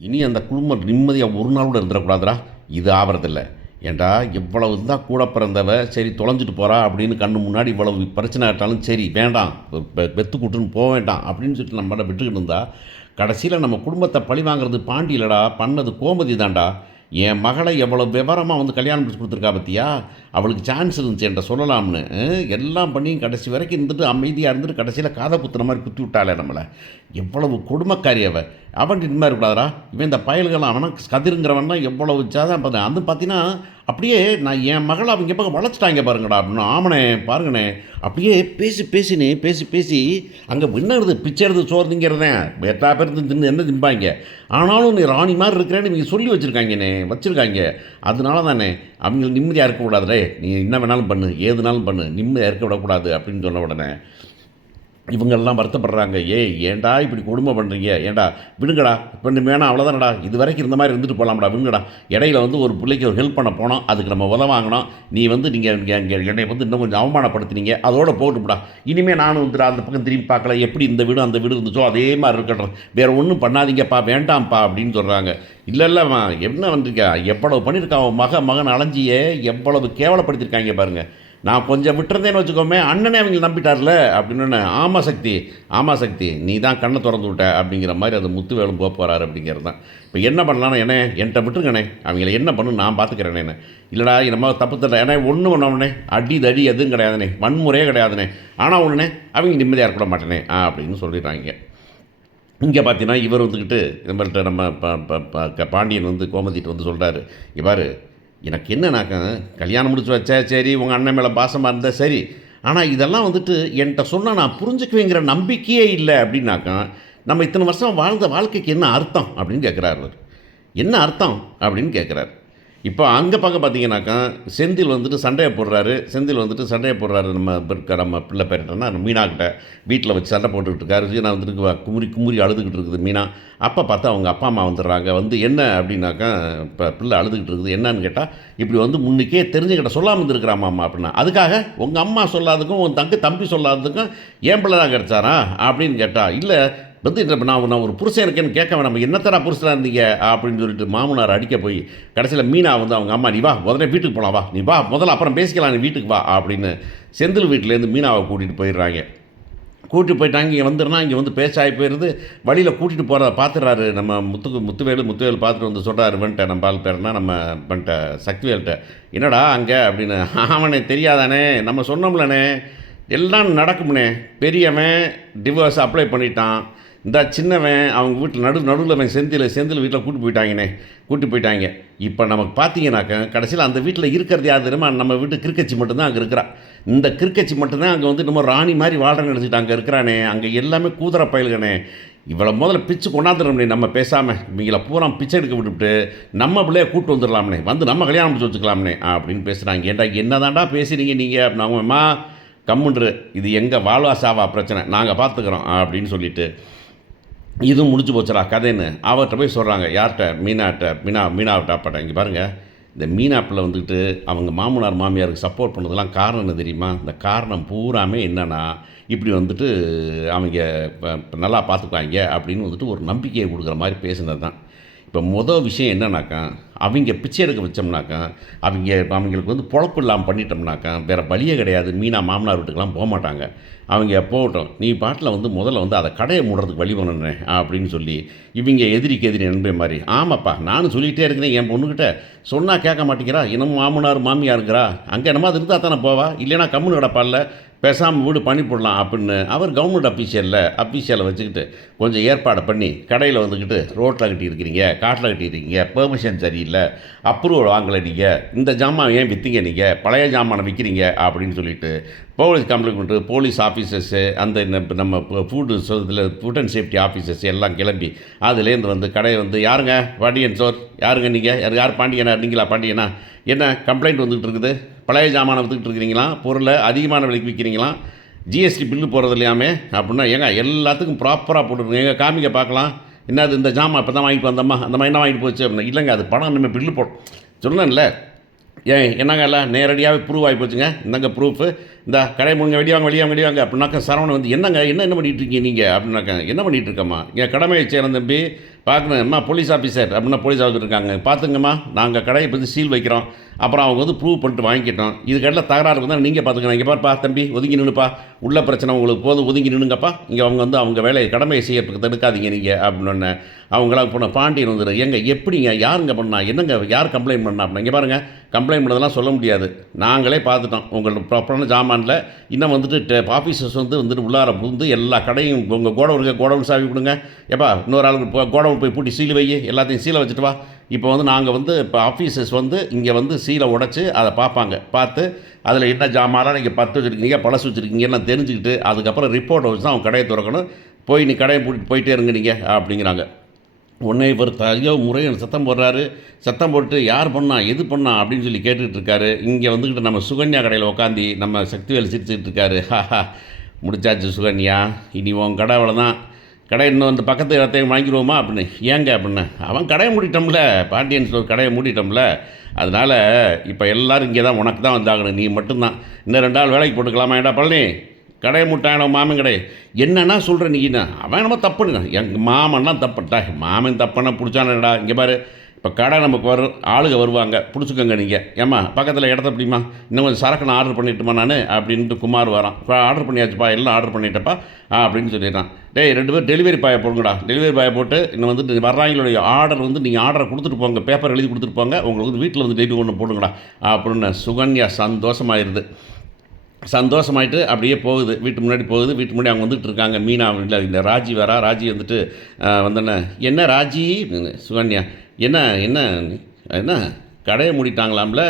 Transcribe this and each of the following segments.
இனி அந்த குடும்பம் நிம்மதியாக ஒரு நாள் கூட இருந்துடக்கூடாதுடா. இது ஆவறதில்ல. ஏன்டா இவ்வளவு தான் கூட பிறந்தவ, சரி தொலைஞ்சிட்டு போறா அப்படின்னு கண்ணு முன்னாடி இவ்வளவு பிரச்சனை ஆட்டாலும் சரி வேண்டாம். பெத்து கூட்டுன்னு போ வேண்டாம் அப்படின்னு சொல்லிட்டு நம்ம பாட்டுக்கு விட்டுக்கிட்டு இருந்தா, கடைசியில நம்ம குடும்பத்த பழி வாங்குறது பாண்டி இல்லடா, பண்ணது கோமதி தான்டா. என் மகள எவ்வளோ விவரமா வந்து கல்யாணம் முடிச்சு குடுத்துருக்கா பாத்தியா? அவளுக்கு சான்ஸ் இருந்துச்சு என்ட்ட சொல்லலாம்ன்னு. எல்லாம் பண்ணி கடைசி வரைக்கும் இருந்துட்டு அமைதியா இருந்துட்டு கடைசியில காத குத்துன மாரி குத்தி விட்டாளே நம்மள. எவ்வளவு கொடுமைக்காரி அவ. அவன்ட்ட இந்த மாரி இருக்கக்கூடாதுடா. இவன் இந்த பயல்கள்லாம் அவனா கதிருங்கிறவன்லாம் எவ்வளவு ஜாதகம் பார்த்தேன். அது பார்த்தீங்கன்னா, அப்படியே நான் என் மகள அவிங்க பக்கம் வளச்சுட்டாய்ங்க பாருங்கடா அப்படின்னா, ஆமாண்ணே பாருங்கண்ணே. அப்படியே பேசினே பேசி பேசி அங்கே என்ன எடுது பிச்சை எடுத்து சோறு திங்கிறதேன். எல்லா பேரும் தின்னு என்ன திம்பாய்ங்க. ஆனாலும் நீ ராணி மாரி இருக்கிறேன்னு இவங்க சொல்லி வச்சுருக்காங்கண்ணே வச்சுருக்காய்ங்க. அதனால தானே அவங்களுக்கு நிம்மதியாக இருக்கக்கூடாதுடே. நீ என்ன வேணாலும் பண்ணு, ஏதுனாலும் பண்ணு, நிம்மதியாக இருக்க விடக்கூடாது அப்படின்னு சொன்ன உடனே இவங்கெல்லாம் வருத்தப்படுறாங்க. ஏய் ஏன்டா இப்படி கொடுமை பண்ணுறீங்க? ஏன்டா விடுங்கடா, இப்போ வேணாம் அவ்வளோதானடா, இது வரைக்கும் இந்த மாதிரி இருந்துட்டு போகலாம்டா, விடுங்கடா. இடையில வந்து ஒரு பிள்ளைக்கு ஒரு ஹெல்ப் பண்ண போனோம், அதுக்கு நம்ம வாங்கினோம். நீ வந்து நீங்கள் என்னை வந்து இன்னும் கொஞ்சம் அவமானப்படுத்தினீங்க, அதோட போட்டுவிடா. இனிமேல் நானும் வந்து அந்த பக்கம் திரும்பி பார்க்கல. எப்படி இந்த வீடு அந்த வீடு இருந்துச்சோ அதே மாதிரி இருக்கட்டும், வேறு ஒன்றும் பண்ணாதீங்கப்பா, வேண்டாம்ப்பா அப்படின்னு சொல்கிறாங்க. இல்லை இல்லைம்மா என்ன வந்திருக்கா, எவ்வளவு பண்ணியிருக்கா அவன் மகன் அலைஞ்சியே எவ்வளவு கேவலப்படுத்தியிருக்காங்க பாருங்கள். நான் கொஞ்சம் விட்டுருந்தேன்னு வச்சுக்கோமே, அண்ணனே அவங்க நம்பிட்டார்ல அப்படின்னு. ஆமாம் சக்தி நீ தான் கண்ணை திறந்து விட்ட அப்படிங்கிற மாதிரி அது முத்துவேலும் போக போகிறாரு அப்படிங்கிறது தான். இப்போ என்ன பண்ணலான்னு என்கிட்ட விட்டுருங்கண்ணே, அவங்கள என்ன பண்ணு நான் பார்த்துக்கிறேனே. இல்லைடா என்னமோ தப்பு தரல, ஏன்னா ஒன்று பண்ணவனே அடி தடி எதுவும் கிடையாதுனே, வன்முறையே கிடையாதுனே. ஆனால் ஒன்றுனே அவங்க நிம்மதியாக இருக்க மாட்டேனே அப்படின்னு சொல்லிடுறாங்க. இங்கே பார்த்தீங்கன்னா இவர் வந்துக்கிட்டு நம்மள்கிட்ட நம்ம பாண்டியன் வந்து கோமதிட்டு வந்து சொல்கிறாரு, இவ்வாறு எனக்கு என்னன்னாக்கா கல்யாணம் முடிச்சு வச்சா சரி, உங்கள் அண்ணன் மேலே பாசமாக இருந்தால் சரி, ஆனால் இதெல்லாம் வந்துட்டு என்கிட்ட சொன்னால் நான் புரிஞ்சுக்குவேங்கிற நம்பிக்கையே இல்லை அப்படின்னாக்கா, நம்ம இத்தனை வருஷம் வாழ்ந்த வாழ்க்கைக்கு என்ன அர்த்தம் அப்படின்னு கேட்குறாரு. என்ன அர்த்தம் அப்படின்னு கேட்குறாரு. இப்போ அங்கே பார்க்க பார்த்தீங்கன்னாக்கா செந்தில் வந்துட்டு சண்டையை போடுறாரு நம்ம பிள்ளை பேர்ட்டனா மீனாக்கிட்ட வீட்டில் வச்சு சண்டை போட்டுக்கிட்டு இருக்காரு. நான் வந்துட்டு குமுறி அழுதுகிட்டு இருக்குது மீனா. அப்போ பார்த்தா அவங்க அப்பா அம்மா வந்துடுறாங்க. வந்து என்ன அப்படின்னாக்கா இப்போ பிள்ளை அழுதுகிட்டு இருக்குது. என்னன்னு கேட்டால் இப்படி வந்து முன்னுக்கே தெரிஞ்சுக்கிட்ட சொல்லாமல் இருந்திருக்கிறாமா அம்மா அப்படின்னா, அதுக்காக உங்கள் அம்மா சொல்லாததுக்கும் உன் தம்பி சொல்லாததுக்கும் ஏன் பிள்ளை தான் கிடச்சாரா அப்படின்னு கேட்டால், இல்லை வந்து நான் ஒரு புருஷன் இருக்கேன்னு கேட்க வேணாம், என்னத்தரா புருஷனாக இருந்தீங்க அப்படின்னு சொல்லிட்டு மாமனார் அடிக்க போய் கடைசியில் மீனா வந்து அவங்க அம்மா, நீ வா உடனே வீட்டுக்கு போகலாம், வா நீ வா முதல்ல அப்புறம் பேசிக்கலாம், நீ வீட்டுக்கு வா அப்படின்னு செந்தில் வீட்டிலேருந்து மீனாவை கூட்டிகிட்டு போயிடுறாங்க. கூட்டிட்டு போயிட்டாங்க. இங்கே வந்துடுனா இங்கே வந்து பேச்சாகி போயிடுது. வழியில் கூட்டிகிட்டு போகிறத பார்த்துடுறாரு நம்ம முத்துவேல் பார்த்துட்டு வந்து சொல்கிறாரு, வந்துட்டேன் நம்ம ஆள் பேர்னா நம்ம வந்துட்ட சக்திவேல்கிட்ட, என்னடா அங்கே அப்படின்னு. அவனே தெரியாதானே, நம்ம சொன்னோம்லண்ணே எல்லாம் நடக்கும்னே, பெரியவன் டிவோர்ஸ் அப்ளை பண்ணிட்டான், இந்த சின்னவன் அவங்க வீட்டில் நடுவில் அவன் செந்தில் வீட்டில் கூட்டி போயிட்டாங்க. இப்போ நமக்கு பார்த்தீங்கன்னாக்க கடைசியில் அந்த வீட்டில் இருக்கிறது யார் தெரியுமா, நம்ம வீட்டு கிறுக்கச்சி மட்டும்தான் அங்கே இருக்கிறா. இந்த கிறுக்கச்சி மட்டும்தான் அங்கே வந்து நம்ம ராணி மாதிரி வாழ்றேன்னு நினச்சிட்டு அங்கே இருக்கிறானே. அங்கே எல்லாமே கூதர பயல்கனே. இவ்வளோ முதல்ல பிச்சு கொண்டாந்துடுறோம்னே, நம்ம பேசாமல் இவங்கள பூரா பிச்சை எடுக்க விட்டுவிட்டு நம்ம பிள்ளைய கூப்பிட்டு வந்துடலாம்னே, வந்து நம்ம கல்யாணம் முடிச்சு வச்சுக்கலாம்னே அப்படின்னு பேசுகிறாங்க. ஏன்டா என்ன தாண்டா பேசுகிறீங்க நீங்கள் அப்படின்னு. அவங்கம்மா கம்முன்று, இது எங்கள் வாழ்வா சாவா பிரச்சனை, நாங்கள் பார்த்துக்குறோம் அப்படின்னு சொல்லிவிட்டு இதுவும் முடிஞ்சு போச்சுடா கதைன்னு அவர்கிட்ட போய் சொல்கிறாங்க. யார்கிட்ட? மீனாவிட்ட அப்பாட்ட. இங்கே பாருங்கள், இந்த மீனாப்பில் வந்துக்கிட்டு அவங்க மாமனார் மாமியாருக்கு சப்போர்ட் பண்ணதெல்லாம் காரணம் என்ன தெரியுமா? இந்த காரணம் பூராமே என்னென்னா, இப்படி வந்துட்டு அவங்க நல்லா பார்த்துக்குவாங்க அப்படின்னு வந்துட்டு ஒரு நம்பிக்கையை கொடுக்குற மாதிரி பேசுனது தான். இப்போ மொதல் விஷயம் என்னன்னாக்கா, அவங்க பிச்சை எடுக்க வச்சோம்னாக்கா, அவங்களுக்கு வந்து பொழப்பு இல்லாமல் பண்ணிட்டோம்னாக்கா வேறு வழியே கிடையாது. மீனா மாமனார் வீட்டுக்கெலாம் போக மாட்டாங்க. அவங்க போகட்டும், நீ பாட்டில் வந்து முதல்ல வந்து அதை கடையை மூடுறதுக்கு வழி பண்ணணும் அப்படின்னு சொல்லி இவங்க எதிரிக்கு எதிரி நண்பே மாதிரி. ஆமாப்பா நானும் சொல்லிகிட்டே இருக்கிறேன், என் பொண்ணுக்கிட்ட சொன்னால் கேட்க மாட்டேங்கிறா, இன்னும் மாமியாருங்கிறா, அங்கே என்னமோ அது இருந்தால் தானே போவா, இல்லைன்னா கம்முன்னு கிடப்பால, பேசாமல் வீடு பண்ணி போடலாம் அப்படின்னு அவர் கவர்மெண்ட் அஃபீஷியலை வச்சுக்கிட்டு கொஞ்சம் ஏற்பாடு பண்ணி கடையில் வந்துக்கிட்டு ரோட்டில் கட்டியிருக்கிறீங்க, காட்டில் கட்டியிருக்கீங்க, பெர்மிஷன் சரியில்லை, அப்ரூவல் வாங்கலை, நீங்கள் இந்த ஜாமான் ஏன் விற்றீங்க, நீங்கள் பழைய ஜாமானை விற்கிறீங்க அப்படின்னு சொல்லிட்டு போலீஸ் கம்ப்ளைண்ட் பண்ணிட்டு போலீஸ் ஆஃபீஸர்ஸு அந்த நம்ம ஃபுட் அண்ட் சேஃப்டி ஆஃபீஸர்ஸ் எல்லாம் கிளம்பி அதுலேருந்து வந்து கடையை வந்து, யாருங்க பாண்டியன் சார், யாருங்க நீங்கள், யார் பாண்டியனா, நீங்களா பாண்டியனா, என்ன கம்ப்ளைண்ட் வந்துக்கிட்டு இருக்குது, பழைய ஜாமானை விற்றுக்கிட்டு இருக்கிறீங்களா, பொருளை அதிகமான விலைக்கு விற்கிறீங்களா, ஜிஎஸ்டி பில்லு போகிறது இல்லையாமே அப்படின்னா, ஏங்க எல்லாத்துக்கும் ப்ராப்பராக போட்டுருங்க, எங்கள் காமிக்க பார்க்கலாம், என்னது இந்த ஜாமான் இப்போ தான் வாங்கிட்டு வந்தம்மா, அந்த மாதிரி என்ன வாங்கிட்டு போச்சு அப்படின்னா, இல்லைங்க அது பணம் நம்ம பில்லு சொன்னேன்ல, ஏன் என்னங்க எல்லாம் நேரடியாகவே ப்ரூவ் ஆகி போச்சுங்க, இந்தாங்க ப்ரூஃபு, இந்த கடை முழுங்க வெளியாங்க அப்படின்னாக்கா சரவணன் வந்து, என்னங்க என்ன பண்ணிகிட்டு இருக்கீங்க நீங்கள் அப்படின்னாக்கா, என்ன பண்ணிகிட்டு இருக்கம்மா, என் கடமையை சேரன் தம்பி, பார்க்கணும் அம்மா போலீஸ் ஆஃபீஸர் அப்படின்னா போலீஸ் ஆஃபீஸர் இருக்காங்க பார்த்துங்கம்மா நாங்கள் கடையை பற்றி சீல் வைக்கிறோம் அப்புறம் அவங்க வந்து ப்ரூவ் பண்ணிட்டு வாங்கிக்கிட்டோம் இதுக்கெல்லாம் தகராறு இருந்தால் நீங்கள் பார்த்துக்கணும் இங்கே பாருப்பா தம்பி ஒதுங்கி நின்றுப்பா உள்ள பிரச்சனை உங்களுக்கு போதும் ஒதுங்கி நின்றுங்கப்பா இங்கே அவங்க வந்து அவங்க வேலையை கடமையை செய்யறதுக்கு தடுக்காதீங்க நீங்கள் அப்படின்னு அவங்களாம் இப்போ பாண்டியன் வந்துடு எங்க எப்படிங்க யாருங்க பண்ணா என்னங்க யார் கம்ப்ளைண்ட் பண்ணா அப்படின்னா இங்கே பாருங்கள் கம்ப்ளைண்ட் பண்ணதெல்லாம் சொல்ல முடியாது நாங்களே பார்த்துட்டோம் உங்களுக்கு ப்ராப்பரான ஜாமானில் இன்னும் வந்துட்டு ஆஃபீஸர்ஸ் வந்துட்டு உள்ளார புகுந்து எல்லா கடையும் உங்கள் கோடவுன் சாவி கொடுங்க எப்பா இன்னொரு ஆளுக்கு கோடவுன் போய் பூட்டி சீல் வை எல்லாத்தையும் சீலை வச்சுட்டு வா இப்போ வந்து நாங்கள் வந்து இப்போ ஆஃபீஸர்ஸ் வந்து இங்கே வந்து சீலை உடச்சி அதை பார்ப்பாங்க பார்த்து அதில் என்ன ஜாமான்லாம் நீங்கள் பத்து வச்சுருக்கீங்க பழசு வச்சுருக்கீங்கலாம் தெரிஞ்சுக்கிட்டு அதுக்கப்புறம் ரிப்போர்ட்டை வச்சு தான் அவங்க கடையை திறக்கணும் போய் நீ கடையை பூட்டிட்டு போயிட்டே இருங்க நீங்கள் அப்படிங்கிறாங்க உடனே இவர் ஐயோ முறையன் சத்தம் போடுறாரு சத்தம் போட்டு யார் பண்ணா எது பண்ணா அப்படின்னு சொல்லி கேட்டுக்கிட்டு இருக்காரு இங்கே வந்துக்கிட்டு நம்ம சுகன்யா கடையில் உட்காந்து நம்ம சக்திவேல் சிரிச்சுக்கிட்டு இருக்காரு ஹாஹா முடிச்சாச்சு சுகன்யா இனி உன் கடை அவ்வளோதான் கடை இன்னும் வந்து பக்கத்து இடத்தையும் வாங்கிடுவோமா அப்படின்னு ஏங்க அப்படின்னு அவன் கடையை மூடிட்டோம்ல பாண்டியன் ஸ்டோர் கடையை மூடிட்டோம்ல அதனால் இப்போ எல்லோரும் இங்கே தான் உனக்கு தான் வந்தாகணும் நீ மட்டும்தான் இன்னும் 2 நாள் வேலைக்கு போட்டுக்கலாமா ஏடா பழனி கடையை முட்டாயணோ மாமன் கடை என்னன்னா சொல்கிற நீனா அவன் என்னமோ தப்புன்னு எங்கள் மாமன்லாம் தப்புட்டா மாமன் தப்புன்னா பிடிச்சானடா இங்கே பாரு இப்போ கடை நமக்கு வரும் ஆளுங்க வருவாங்க பிடிச்சிக்கோங்க நீங்கள் ஏம்மா பக்கத்தில் இடத்த பிடிமா இன்னும் கொஞ்சம் சரக்கு நான் ஆர்டர் பண்ணிட்டுமா நான் அப்படின்ட்டு குமார் வரான் இப்போ ஆர்டர் பண்ணியாச்சுப்பா எல்லாம் ஆர்டர் பண்ணிட்டப்பா அப்படின்னு சொல்லிடுறான் டேய் 2 பேர் டெலிவரி பாயை போடுங்கடா டெலிவரி பாயை போட்டு இன்னும் வந்துட்டு வர்றாங்களுடைய ஆர்டர் வந்து நீங்கள் ஆர்டரை கொடுத்துட்டு போங்க பேப்பர் எழுதி கொடுத்துட்டு போங்க உங்களுக்கு வந்து வீட்டில் வந்து டெய்லி ஒன்று போடுங்கடா அப்படின்னு சுகன்யா சந்தோஷமாயிட்டு அப்படியே போகுது வீட்டு முன்னாடி அவங்க வந்துட்டு இருக்காங்க மீனா இல்லை இந்த ராஜி வரா ராஜி வந்துட்டு வந்தோன்னே என்ன ராஜி சுகன்யா என்ன என்ன என்ன கடையை மூடிட்டாங்களாம்ல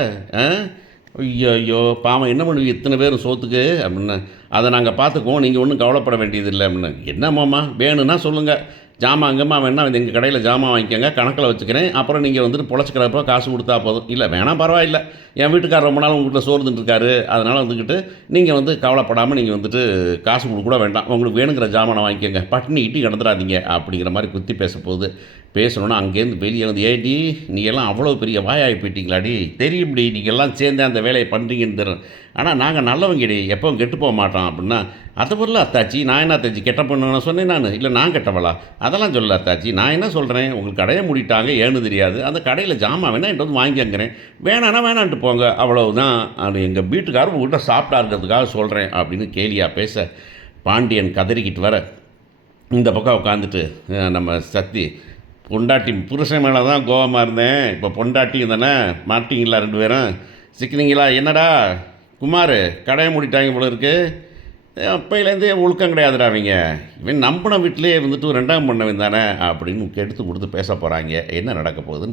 ஐயோ பாவம் என்ன பண்ணுவீங்க இத்தனை பேரும் சோத்துக்கு அப்படின்னு அதை நாங்கள் பார்த்துக்குவோம் நீங்கள் ஒன்றும் கவலைப்பட வேண்டியதில்லை அப்படின்னு என்னம்மாம்மா வேணும்னா சொல்லுங்கள் ஜாமான் அங்கம்மா வேணா எங்கள் கடையில் ஜாமான் வாங்கிக்கோங்க கணக்கில் வச்சுக்கிறேன் அப்புறம் நீங்கள் வந்துட்டு பொழைச்சிக்கிறப்போ காசு கொடுத்தா போதும் இல்லை வேணாம் பரவாயில்லை என் வீட்டுக்காரர் ரொம்ப நாள் உங்கள் வீட்டில் சோறு இருக்காரு அதனால் வந்துக்கிட்டு நீங்கள் வந்து கவலைப்படாமல் நீங்கள் வந்துட்டு காசு கொடுக்க கூட வேண்டாம் உங்களுக்கு வேணுங்கிற ஜாமானை வாங்கிக்கோங்க பட்டினி இட்டி கிடந்துடாதீங்க அப்படிங்கிற மாதிரி குத்தி பேச போகுது பேசணுன்னா அங்கேருந்து வெளியே வந்து ஏடி நீங்கள் எல்லாம் அவ்வளோ பெரிய வாயாகி போயிட்டீங்களாடி தெரியும்டி நீங்கள் எல்லாம் சேர்ந்து அந்த வேலையை பண்ணுறீங்கன்னு தெரியும் ஆனால் நாங்கள் நல்லவங்கடி எப்பவும் கெட்டு போக மாட்டோம் அப்படின்னா அதை பொருள் அத்தாச்சி நான் என்ன அத்தாச்சி கெட்ட பொண்ணுன்னு சொன்னேன் நான் இல்லை நான் கெட்டவளா அதெல்லாம் சொல்லல அத்தாச்சி நான் என்ன சொல்கிறேன் உங்களுக்கு கடையை மூடிட்டாங்க ஏன்னு தெரியாது அந்த கடையில் ஜாமான் வேணா என்கிட்ட வந்து வாங்கிக்கிறேன் வேணான்னா வேணான்ட்டு போங்க அவ்வளவுதான் அது எங்கள் வீட்டுக்காரர் உங்கள்கிட்ட சாப்பிட்டா இருக்கிறதுக்காக சொல்கிறேன் அப்படின்னு கேலியாக பேச பாண்டியன் கதறிக்கிட்டு வர இந்த பக்கம் உட்காந்துட்டு நம்ம சக்தி பொண்டாட்டி புருஷன் மேலே தான் கோவமாக இருந்தேன் இப்போ பொண்டாட்டி தானே மாட்டிங்களா 2 பேரும் சிக்கினீங்களா என்னடா குமார் கடையை மூடிட்டாங்க போல இருக்குது அப்பையிலேருந்தே ஒழுக்கம் கிடையாதுடா அவங்க இவன் நம்பின வீட்டிலே வந்துட்டு 2ஆம் பண்ணவன் தானே அப்படின்னு எடுத்து கொடுத்து பேச போகிறாங்க என்ன நடக்க போகுதுன்னு